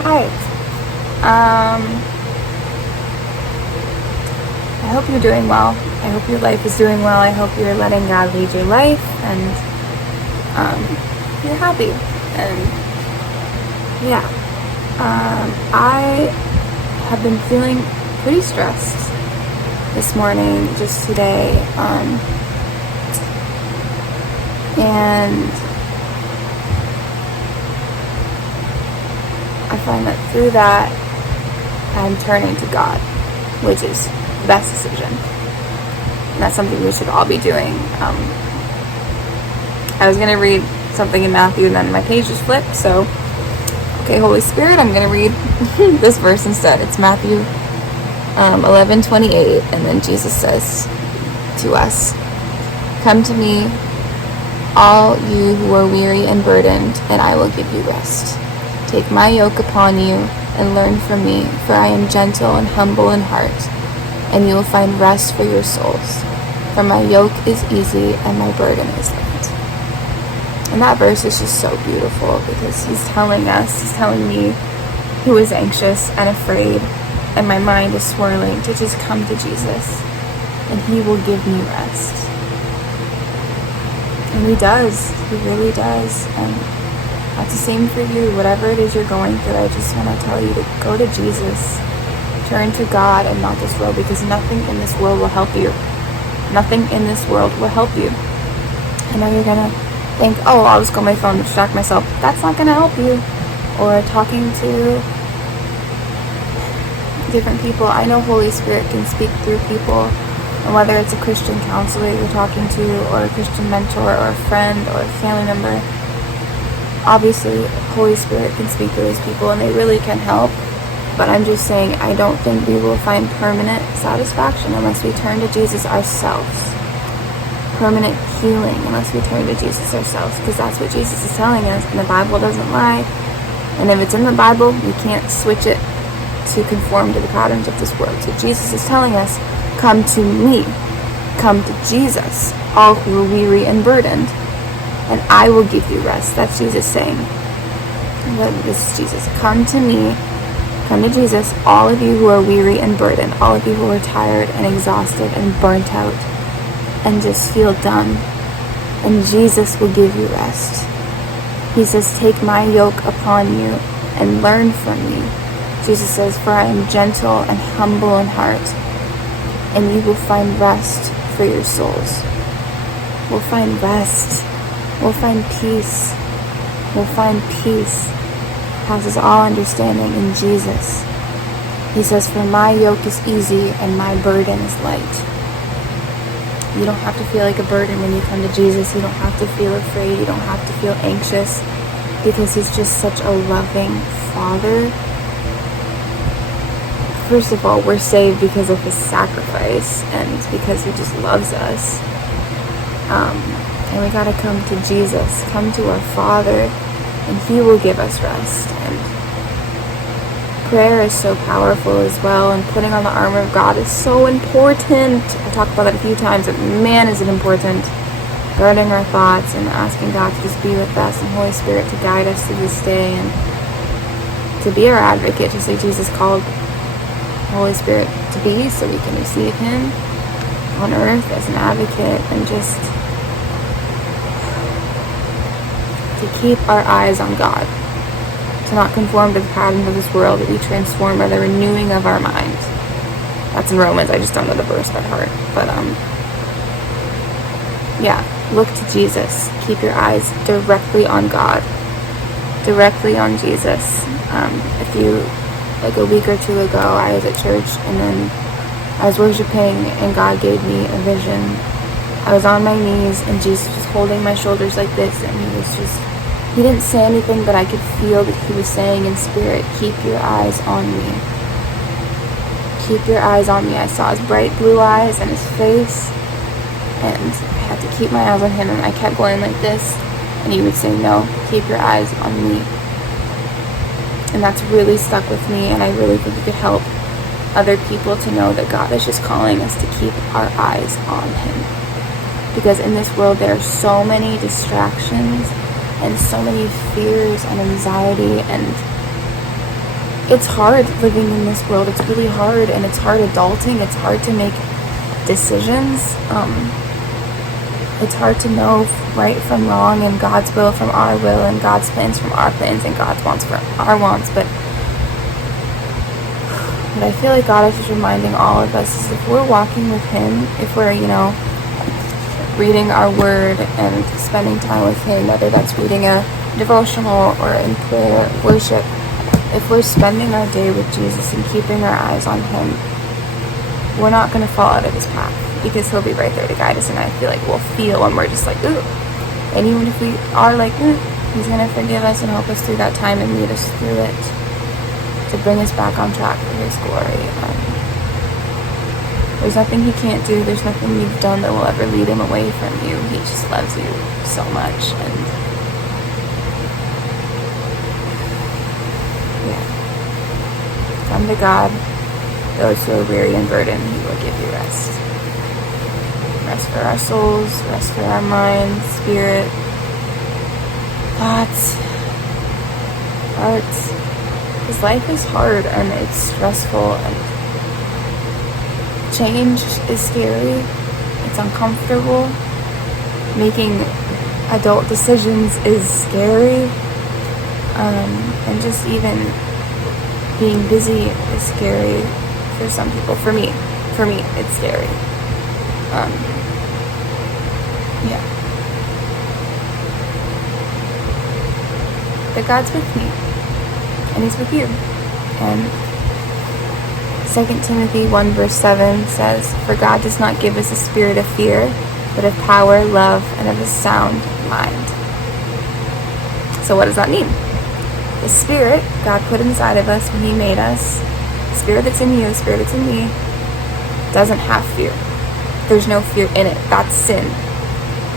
Hi. I hope you're doing well. I hope your life is doing well. I hope you're letting God lead your life and you're happy. And yeah, I have been feeling pretty stressed this morning, just today. And I find that through that, I'm turning to God, which is the best decision. And that's something we should all be doing. I was going to read something in Matthew, and then my page just flipped. So, okay, Holy Spirit, I'm going to read this verse instead. It's Matthew 11:28, and then Jesus says to us, "Come to me, all you who are weary and burdened, and I will give you rest. Take my yoke upon you and learn from me, for I am gentle and humble in heart, and you will find rest for your souls. For my yoke is easy and my burden is light." And that verse is just so beautiful because he's telling me who is anxious and afraid, and my mind is swirling, to just come to Jesus, and he will give me rest. And he does. He really does. And that's the same for you. Whatever it is you're going through, I just want to tell you to go to Jesus. Turn to God and not this world, because nothing in this world will help you. Nothing in this world will help you. I know you're going to think, oh, I'll just go on my phone and distract myself. That's not going to help you. Or talking to different people. I know Holy Spirit can speak through people. And whether it's a Christian counselor you're talking to, or a Christian mentor, or a friend, or a family member, obviously Holy Spirit can speak to those people and they really can help. But I'm just saying, I don't think we will find permanent satisfaction unless we turn to Jesus ourselves. Permanent healing unless we turn to Jesus ourselves, because that's what Jesus is telling us, and the Bible doesn't lie. And if it's in the Bible, you can't switch it to conform to the patterns of this world. So Jesus is telling us, come to me, come to Jesus, all who are weary and burdened, and I will give you rest. That's Jesus saying. This is Jesus. Come to me, come to Jesus, all of you who are weary and burdened, all of you who are tired and exhausted and burnt out and just feel done, and Jesus will give you rest. He says, take my yoke upon you and learn from me. Jesus says, for I am gentle and humble in heart, and you will find rest for your souls. We'll find rest. We'll find peace. We'll find peace. Passes all understanding in Jesus. He says, for my yoke is easy and my burden is light. You don't have to feel like a burden when you come to Jesus. You don't have to feel afraid. You don't have to feel anxious, because he's just such a loving Father. First of all, we're saved because of his sacrifice and because he just loves us. And we gotta come to Jesus, come to our Father, and he will give us rest. And prayer is so powerful as well, and putting on the armor of God is so important. I talked about that a few times, but man, is it important. Guarding our thoughts and asking God to just be with us, and Holy Spirit to guide us through this day and to be our advocate, just like Jesus called Holy Spirit to be, so we can receive him on earth as an advocate, and just to keep our eyes on God, to not conform to the patterns of this world, but be transformed by the renewing of our mind. That's in Romans. I just don't know the verse by heart, but yeah, look to Jesus. Keep your eyes directly on God, directly on Jesus. Like a week or two ago, I was at church, and then I was worshiping, and God gave me a vision. I was on my knees, and Jesus was holding my shoulders like this, and he didn't say anything, but I could feel that he was saying in spirit, keep your eyes on me. Keep your eyes on me. I saw his bright blue eyes and his face, and I had to keep my eyes on him, and I kept going like this, and he would say, no, keep your eyes on me. And that's really stuck with me, and I really think it could help other people to know that God is just calling us to keep our eyes on him. Because in this world there are so many distractions and so many fears and anxiety and it's hard living in this world. It's really hard, and it's hard adulting. It's hard to make decisions. It's hard to know right from wrong, and God's will from our will, and God's plans from our plans, and God's wants from our wants. But I feel like God is just reminding all of us is if we're walking with Him, if we're, reading our word and spending time with Him, whether that's reading a devotional or in prayer, worship, if we're spending our day with Jesus and keeping our eyes on Him, we're not going to fall out of His path, because He'll be right there to guide us. And I feel like we'll feel when we're just like, ooh. And even if we are like, ooh, He's going to forgive us and help us through that time and lead us through it to bring us back on track for His glory. There's nothing He can't do. There's nothing you've done that will ever lead Him away from you. He just loves you so much. And yeah, come to God. Those who are weary and burdened, He will give you rest. Rest for our souls, rest for our minds, spirit, thoughts, hearts. Because life is hard and it's stressful, and change is scary. It's uncomfortable. Making adult decisions is scary. And just even being busy is scary for some people. For me, it's scary. Yeah. But God's with me, and He's with you. And 2 Timothy 1 verse 7 says, "For God does not give us a spirit of fear, but of power, love, and of a sound mind." So what does that mean? The spirit God put inside of us when He made us, the spirit that's in you, the spirit that's in me, doesn't have fear. There's no fear in it. That's sin.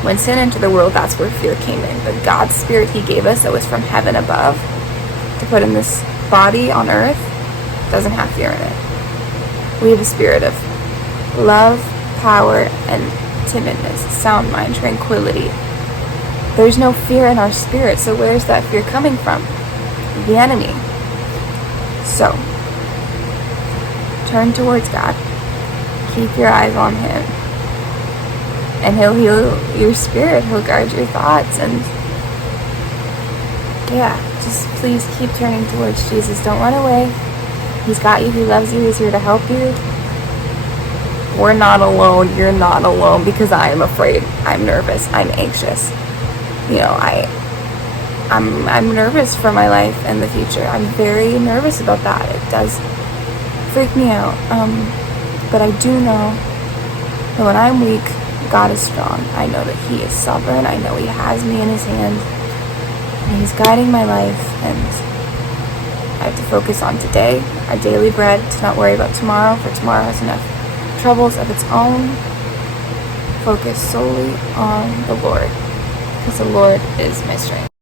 When sin entered the world, that's where fear came in. But God's spirit He gave us, that was from heaven above, to put in this body on earth, doesn't have fear in it. We have a spirit of love, power, and timidness, sound mind, tranquility. There's no fear in our spirit, so where's that fear coming from? The enemy. So, turn towards God. Keep your eyes on Him. And He'll heal your spirit. He'll guard your thoughts. And yeah, just please keep turning towards Jesus. Don't run away. He's got you. He loves you. He's here to help you. We're not alone. You're not alone, because I am afraid. I'm nervous. I'm anxious. I'm nervous for my life and the future. I'm very nervous about that. It does freak me out. But I do know that when I'm weak, God is strong. I know that He is sovereign. I know He has me in His hand. And He's guiding my life. And I have to focus on today, our daily bread, to not worry about tomorrow, for tomorrow has enough troubles of its own. Focus solely on the Lord, because the Lord is my strength.